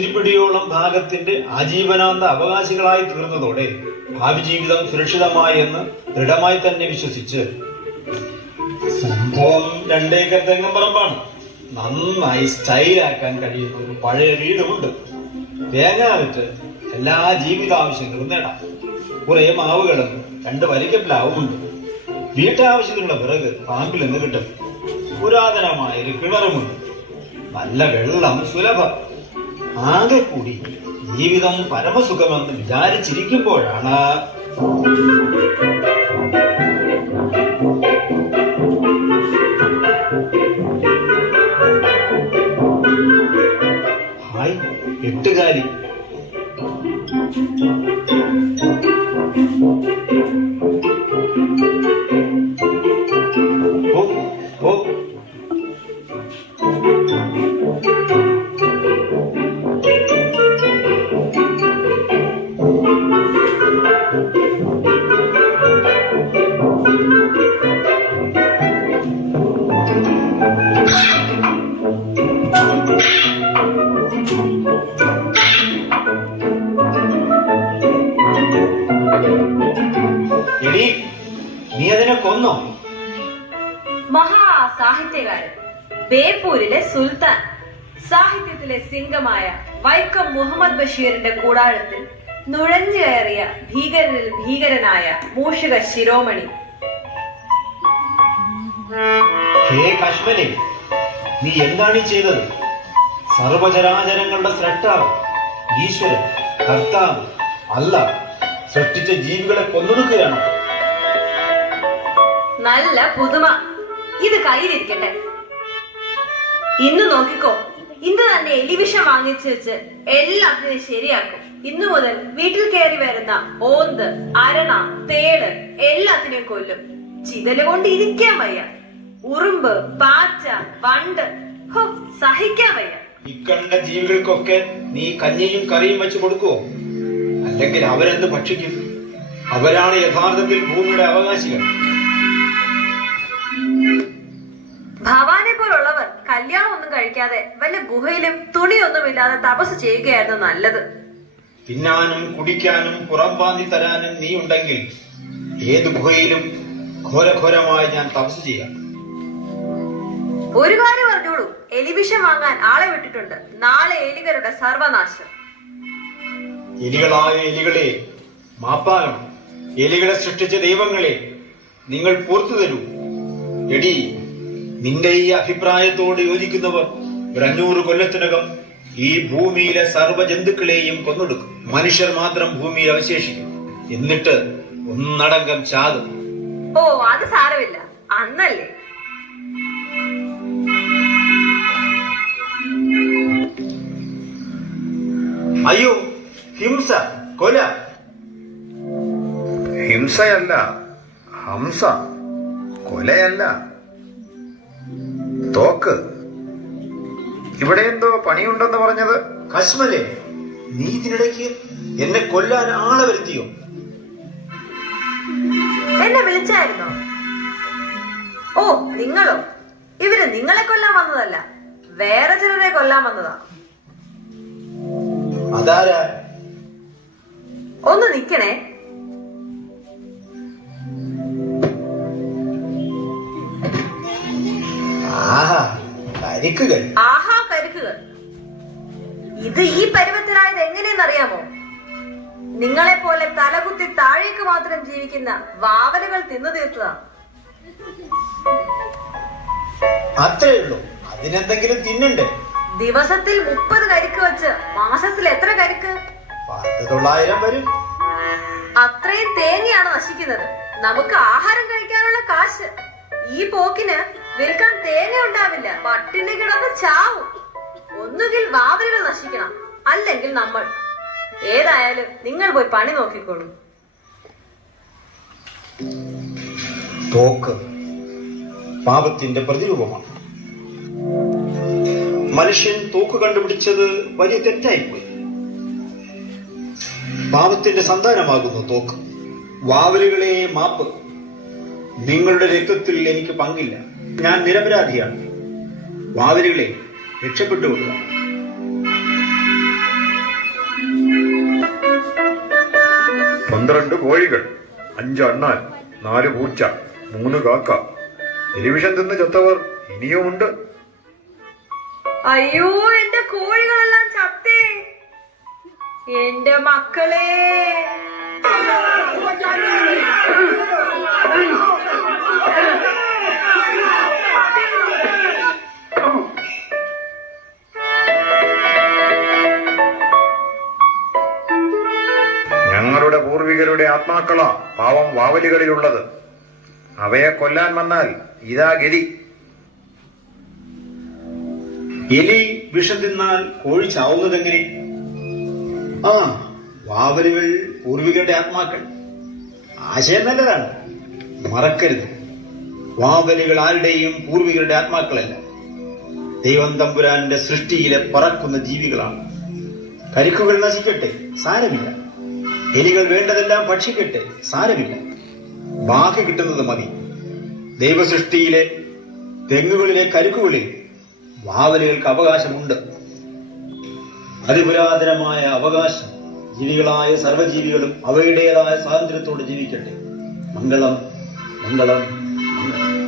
ഇച്ചിരിപ്പിടിയോളം ഭാഗത്തിന്റെ ആജീവനാന്ത അവകാശികളായി തീർന്നതോടെ ഭാവി ജീവിതം സുരക്ഷിതമായി എന്ന് ദൃഢമായി തന്നെ വിശ്വസിച്ച്. സംഭവം രണ്ടേക്കർ തെങ്ങമ്പറമ്പാണ് നന്നായി സ്റ്റൈലാക്കാൻ കഴിയുന്ന ഒരു പഴയ വീടുമുണ്ട്. തേങ്ങ വിറ്റ് എല്ലാ ജീവിതാവശ്യങ്ങളും നേടാം. കുറെ മാവുകളും രണ്ട് വരിക്കപ്ലാവുമുണ്ട് വീട്ടാവശ്യത്തിനുള്ള വിറക് പാമ്പിൽ നിന്ന് കിട്ടും. പുരാതനമായ ഒരു കിണറുമുണ്ട്. നല്ല വെള്ളം സുലഭം. ആകെ കൂടി ജീവിതം പരമസുഖമെന്ന് വിചാരിച്ചിരിക്കുമ്പോഴാണ്. ഹായ് എട്ടുകാലി. കൊന്നോ മഹാസാഹിത്യകാരൻ ബേപ്പൂരിലെ സുൽത്താൻ സാഹിത്യത്തിലെ സിംഗമായ വൈക്കം മുഹമ്മദ് ബഷീറിന്റെ കൂടാരത്തിൽ നുഴഞ്ഞു കയറിയ ഭീകരനിൽ ഭീകരനായ മൂഷിക ശിരോമണി. നീ എന്താണ് ഈ ചെയ്തത്? സർവചരാചരങ്ങളുടെ സ്രഷ്ടാവ് ഈശ്വരൻ കർത്താവ് അല്ല സൃഷ്ടിച്ച ജീവികളെ കൊന്നൊടുക്കുകയാണ്? നല്ല പുതുമ. ഇത് കയ്യിലിരിക്കട്ടെ. ഇന്ന് നോക്കിക്കോ ഇന്ന് തന്നെ എലിവിഷം വാങ്ങിച്ചു വെച്ച് എല്ലാത്തിനും ശരിയാക്കും. ഇന്നു മുതൽ വീട്ടിൽ കയറി വരുന്ന ഓന്ത് അരണ തേൾ എല്ലാത്തിനെയും കൊല്ലും. ചിതൽ കൊണ്ട് ഇരിക്കാൻ വയ്യ. ഉറുമ്പ് പാറ്റ വണ്ട് സഹിക്കാൻ വയ്യ. ഇക്കണ്ട ജീവികൾക്കൊക്കെ നീ കഞ്ഞിയും കറിയും വെച്ച് കൊടുക്കുവോ? അല്ലെങ്കിൽ അവരെന്ത് ഭക്ഷിക്കും? അവരാണ് യഥാർത്ഥത്തിൽ ഭൂമിയുടെ അവകാശികൾ. കഴിക്കാതെ വല്ല ഗുഹയിലും തുണിയൊന്നുമില്ലാതെ തപസ് ചെയ്യുകയായിരുന്നു നല്ലത്. തിന്നാനും കുടിക്കാനും പുറം പാന്തി തരാനും നീ ഉണ്ടെങ്കിൽ ഏത് ഗുഹയിലും ഘോരഘോരമായി ഞാൻ തപസ് ചെയ്യാം. ഒരു കാര്യം പറഞ്ഞോളൂ എലിവിഷം വാങ്ങാൻ ആളെ വിട്ടിട്ടുണ്ട്. നാളെ എലികളുടെ സർവനാശം. എലികളായ എലികളെ മാപ്പാകണം എലികളെ സൃഷ്ടിച്ച ദൈവങ്ങളെ നിങ്ങൾ പൂർത്തു തരൂ. എടി നിന്റെ ഈ അഭിപ്രായത്തോട് യോജിക്കുന്നവർ ഒരു അഞ്ഞൂറ് കൊല്ലത്തിനകം ഈ ഭൂമിയിലെ സർവ ജന്തുക്കളെയും കൊന്നൊടുക്കും. മനുഷ്യർ മാത്രം ഭൂമിയിൽ അവശേഷിക്കും. എന്നിട്ട് ഒന്നടങ്കം ചാകും. ഓ അത് സാരമില്ല. അന്നല്ലേ? അയ്യോ ഹിംസ കൊല. ഹിംസയല്ല ഹംസ കൊലയല്ല. തോക്ക്. ഇവിടെ എന്തോ പണിയുണ്ടെന്ന് പറഞ്ഞത്? കശ്മലെ നീ ഇതിനിടയ്ക്ക് എന്നെ കൊല്ലാൻ ആളെ വരുത്തിയോ? എന്നെ വിളിച്ചായിരുന്നോ? ഓ നിങ്ങളോ? ഇവർ നിങ്ങളെ കൊല്ലാൻ വന്നതല്ല. വേറെ ചിലരെ കൊല്ലാൻ വന്നതാ. അതാരാ? ഒന്ന് നിക്കണേ. കരിക്കുകൾ. ആഹാ കരുക്കുകൾ. ഇത് ഈ പരുവത്തിലായത് എങ്ങനെയെന്നറിയാമോ? നിങ്ങളെ പോലെ തലകുത്തി താഴേക്ക് മാത്രം ജീവിക്കുന്ന വാവലുകൾ തിന്നു തീർത്തതാ. അത്രേ ഉള്ളൂ. അതിനെന്തെങ്കിലും തിന്നണ്ടേ? ദിവസത്തിൽ മുപ്പത് കരിക്ക് വെച്ച് മാസത്തിൽ എത്ര കരിക്ക്? പത്ത് തൊള്ളായിരം വരും. അത്രയും തേങ്ങയാണ് നശിക്കുന്നത്. നമുക്ക് ആഹാരം കഴിക്കാനുള്ള കാശ്. ഈ പോക്കിന് വിൽക്കാൻ തേങ്ങ ഉണ്ടാവില്ല. പട്ടിണി കിടന്ന് ചാവും. ഒന്നുകിൽ വാവലുകൾ നശിക്കണം. അല്ലെങ്കിൽ നമ്മൾ. ഏതായാലും നിങ്ങൾ പോയി പണി നോക്കിക്കോളൂ. തോക്ക് പാപത്തിന്റെ പ്രതിരൂപമാണ്. മനുഷ്യൻ തോക്ക് കണ്ടുപിടിച്ചത് വലിയ തെറ്റായിപ്പോയി. പാപത്തിന്റെ സന്താനമാകുന്നു തോക്ക്. വാവലുകളെ മാപ്പ്. നിങ്ങളുടെ രക്തത്തിൽ എനിക്ക് പങ്കില്ല. ഞാൻ നിരപരാധിയാണ്. വാതിലുകളെ രക്ഷപ്പെട്ടുകൊള്ളുക പന്ത്രണ്ട് കോഴികൾ അഞ്ച് അണ്ണാൻ നാല് പൂച്ച മൂന്ന് കാക്ക. ടെലിവിഷൻ തിന്ന് ചത്തവർ ഇനിയുമുണ്ട്. അയ്യോ എന്റെ കോഴികളെല്ലാം ചത്തേ. എന്റെ മക്കളെ. Oh, my God. ആത്മാക്കളാ പാവം വാവലുകളിലുള്ളത്. അവയെ കൊല്ലാൻ വന്നാൽ ഇതാ ഗതി. എലി വിഷം തിന്നാൽ കോഴി ചാവുന്നത് എങ്ങനെ ആ വാവലുകൾ പൂർവികരുടെ ആത്മാക്കൾ. ആശയം നല്ലതാണ്. മറക്കരുത്. വാവലുകൾ ആരുടെയും പൂർവികരുടെ ആത്മാക്കളല്ല. ദൈവം തമ്പുരാന്റെ സൃഷ്ടിയിലെ പറക്കുന്ന ജീവികളാണ്. കരിക്കുകൾ നശിക്കട്ടെ സാരമില്ല. എലികൾ വേണ്ടതെല്ലാം ഭക്ഷിക്കട്ടെ സാരമില്ല. ബാക്കി കിട്ടുന്നത് മതി. ദൈവസൃഷ്ടിയിലെ തെങ്ങുകളിലെ കരുക്കുകളിൽ വാവലുകൾക്ക് അവകാശമുണ്ട്. അതിപുരാതനമായ അവകാശം ജീവികളായ സർവജീവികളും അവയുടേതായ സ്വാതന്ത്ര്യത്തോടെ ജീവിക്കട്ടെ. മംഗളം മംഗളം മംഗളം.